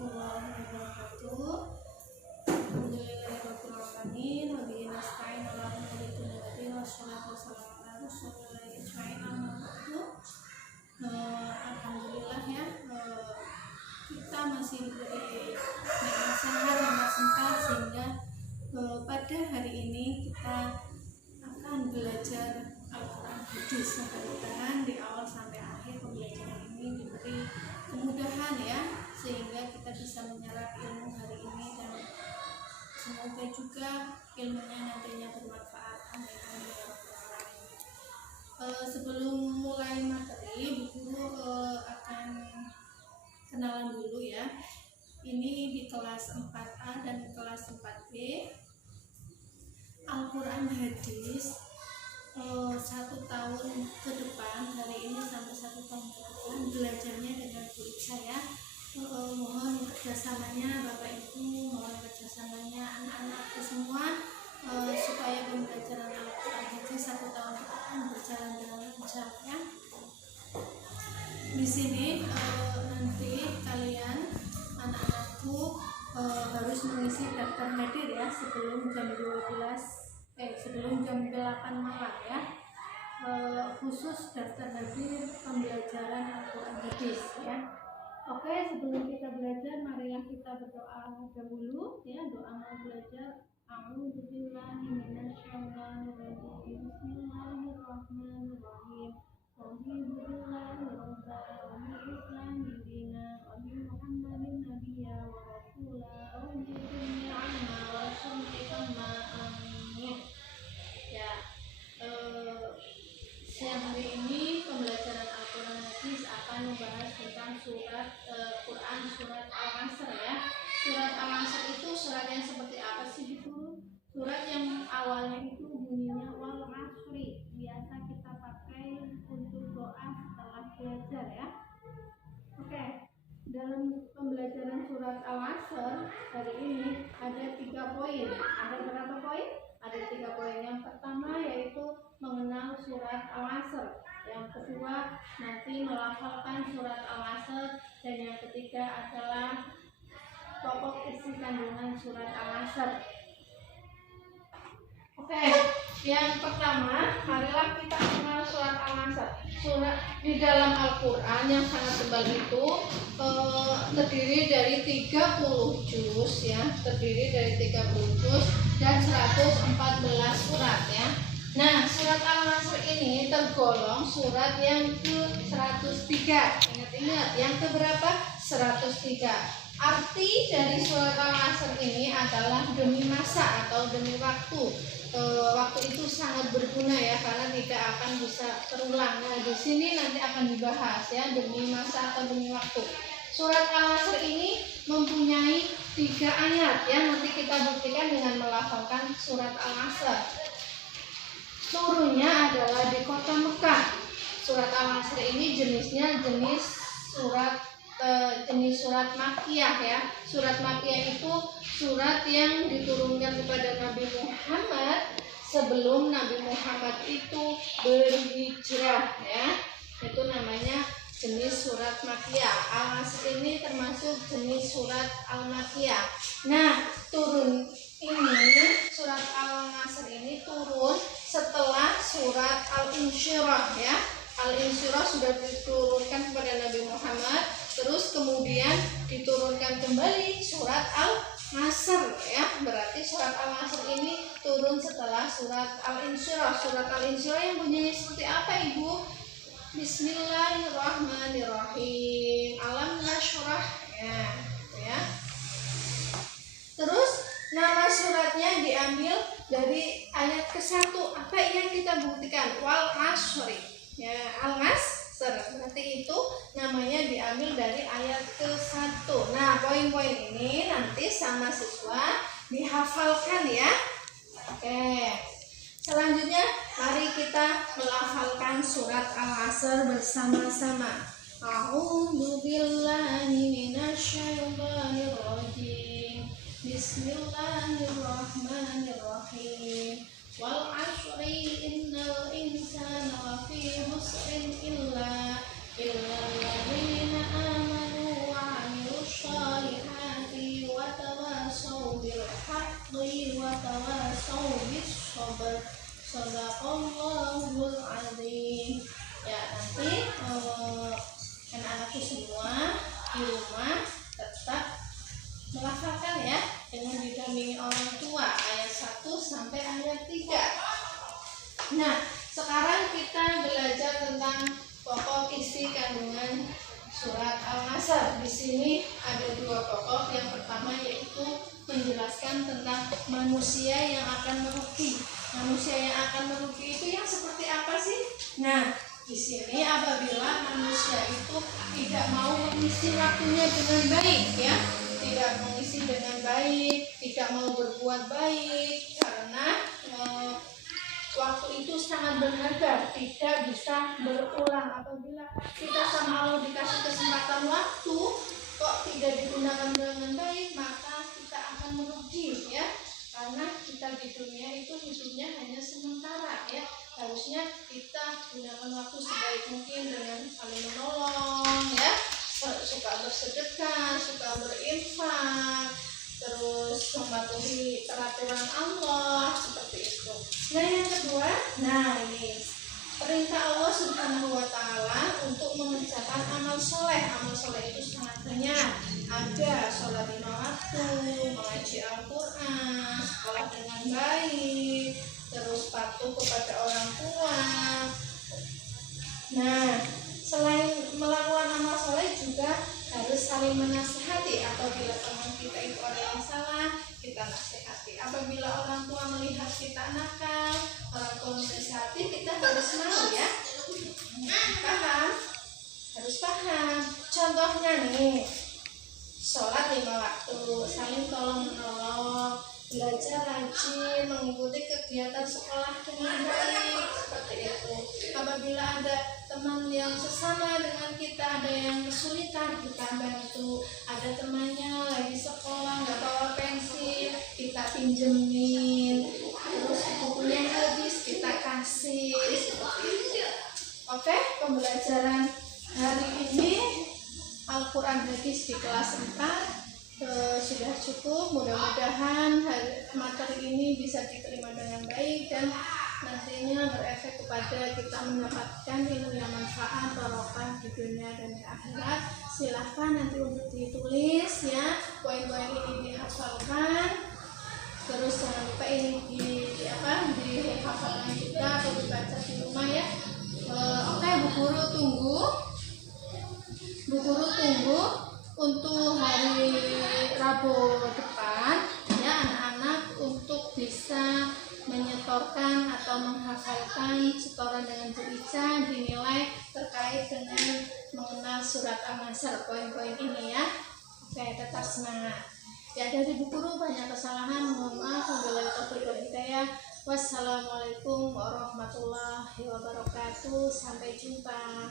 warahmatullahi wabarakatuh. Alhamdulillahirabbil alamin wa bihi nasta'in ala umuri dunya wa dini wassalatu wassalamu ala rasulillahi ajma'in. Alhamdulillah ya, kita masih diberi nikmat sehat dan sempat sehingga pada hari ini kita akan belajar Al-Quran hadis. Mudah-mudahan di awal sampai akhir pembelajaran ini diberi kemudahan ya, sehingga kita bisa menyerap ilmu hari ini dan semoga juga ilmunya nantinya bermanfaat. Amin. Sebelum mulai materi, Bu Guru akan kenalan dulu ya. Ini di kelas 4A dan kelas 4B Al-Quran hadis 1 tahun ke depan, hari ini sampai 1 tahun ke depan belajarnya dengan guru saya. Mohon kerjasamanya Bapak Ibu, mohon kerjasamanya anak-anakku semua, supaya pembelajaran Al-Quran hadis 1 tahun ke depan berjalan dengan lancar ya. Di sini nanti kalian anak-anakku harus mengisi daftar hadir ya sebelum jam 8 malam ya. Khusus daftar hadir pembelajaran Al-Quran hadis ya. Oke, sebelum kita belajar, marilah kita berdoa dahulu ya. Doa mau belajar. A'udzubillahi minasyaitonirrajim. Bismillahirrahmanirrahim. Alhamdulillahi rabbil alamin wa bi Muhammadin nabiyya wa rasulah wa bi dunya amma wa sunnikamma amin. Ya, siang hari ini pembelajaran Al-Quran hadis akan membahas tentang surat Quran surat Al-Asr ya. Surat Al-Asr itu surat yang seperti apa sih Bu? Surat yang awalnya itu bunyinya wal asri, biasa kita pakai untuk doa setelah belajar ya. Oke, dalam pembelajaran surat Al-Asr hari ini ada 3 poin. Ada berapa poin? Ada 3 poin. Yang pertama yaitu mengenal surat Al-Asr. Yang kedua nanti melafalkan surat Al-Asr. Dan yang ketiga adalah pokok isi kandungan surat Al-Asr. Oke, yang pertama marilah kita mengenal surat Al-Asr. Surat di dalam Al-Quran yang sangat tebal itu terdiri dari 30 juz ya, terdiri dari 30 juz dan 114 surat ya. Nah, surat Al-Asr ini tergolong surat yang ke-103. Ingat-ingat, yang keberapa? 103. Arti dari surat Al-Asr ini adalah demi masa atau demi waktu. Waktu itu sangat berguna ya, karena tidak akan bisa terulang. Nah, di sini nanti akan dibahas ya, demi masa atau demi waktu. Surat Al-Asr ini mempunyai 3 ayat ya. Nanti kita buktikan dengan melafalkan surat Al-Asr. Turunnya adalah di kota Mekah. Surat Al-Asr ini jenisnya jenis surat Makkiyah ya. Surat Makkiyah itu surat yang diturunkan kepada Nabi Muhammad sebelum Nabi Muhammad itu berhijrah ya. Itu namanya jenis surat Makkiyah. Al-Asr ini termasuk jenis surat Al-Makkiyah. Nah, turun ini surat Al-Asr ini turun setelah surat Al-Insyirah ya. Al-Insyirah sudah diturunkan kepada Nabi Muhammad, terus kemudian diturunkan kembali surat Al-Asr ya. Berarti surat Al-Asr ini turun setelah surat Al-Insyirah. Surat Al-Insyirah yang bunyinya seperti apa Ibu? Bismillahirrahmanirrahim. Alam nashrah ya. Terus nama suratnya diambil dari ayat ke-1. Apa yang kita buktikan? Wal asri ya, Al-Asr. Berarti itu namanya diambil dari ayat ke-1. Nah, poin-poin ini nanti sama siswa dihafalkan ya. Oke. Selanjutnya mari kita melafalkan surat Al-Asr bersama-sama. A'udzu billahi minasyaitonir rajim. Bismillahirrahmanirrahim. Wal 'ashri innal insana lafi khusrin illa alladzina amanu wa 'amilus shalihati di rumah tetap melafalkan ya, dengan didampingi orang tua ayat 1 sampai ayat 3. Nah, sekarang kita belajar tentang pokok isi kandungan surat Al-Nasr. Di sini ada 2 pokok. Yang pertama yaitu menjelaskan tentang manusia yang akan merugi. Manusia yang akan merugi itu yang seperti apa sih? Nah, di sini apabila manusia itu tidak mau mengisi waktunya dengan baik ya, tidak mengisi dengan baik, tidak mau berbuat baik, karena waktu itu sangat berharga, tidak bisa berulang. Apabila kita sama Allah dikasih kesempatan waktu kok tidak digunakan dengan baik, maka kita akan merugi ya, karena kita di dunia itu hidupnya hanya sementara ya. Harusnya kita gunakan waktu sebaik mungkin dengan saling menolong ya, suka bersedekah, suka berinfak, terus mematuhi peraturan Allah seperti itu. Nah, yang kedua, nah ini perintah Allah Subhanahu wa Ta'ala untuk mengerjakan amal soleh. Amal soleh itu sangat banyak. Ada sholat 5 waktu, mengaji Al-Quran, sekolah dengan baik, terus patuh kepada orang tua. Nah, selain melakukan amal soleh juga harus saling menasihati. Apabila teman kita itu ada yang salah, kita nasihati. Apabila orang tua melihat kita nakal, orang tua menasihati, kita harus mau ya, paham, harus paham. Contohnya nih, sholat 5 waktu, saling tolong menolong, belajar rajin, mengikuti kegiatan sekolah dengan baik, seperti itu. Apabila ada teman yang sesama dengan kita, ada yang kesulitan, kita bantu. Ada temannya lagi sekolah nggak bawa pensil, kita pinjemin. Terus bukunya habis, kita kasih. Oke, pembelajaran hari ini Al-Quran Hadis di kelas 4 sudah cukup. Mudah-mudahan materi ini bisa diterima dengan baik dan nantinya berefek kepada kita mendapatkan ilmu yang manfaat, barokah di dunia dan di akhirat. Silahkan nanti untuk ditulis ya, poin-poin ini dihafalkan. Terus jangan lupa ini dihafalkan juga atau dibaca di rumah ya. Oke, Bu Guru tunggu untuk hari Rabu depan ya, anak-anak untuk bisa menyetorkan atau menghafalkan setoran dengan Juica dinilai terkait dengan mengenal surat Al-Nasr, poin-poin ini ya. Oke, tetap semangat ya. Dari Bu Guru banyak kesalahan, mohon maaf. Wabillahi taufiq wal hidayah. Wassalamualaikum warahmatullahi wabarakatuh. Sampai jumpa.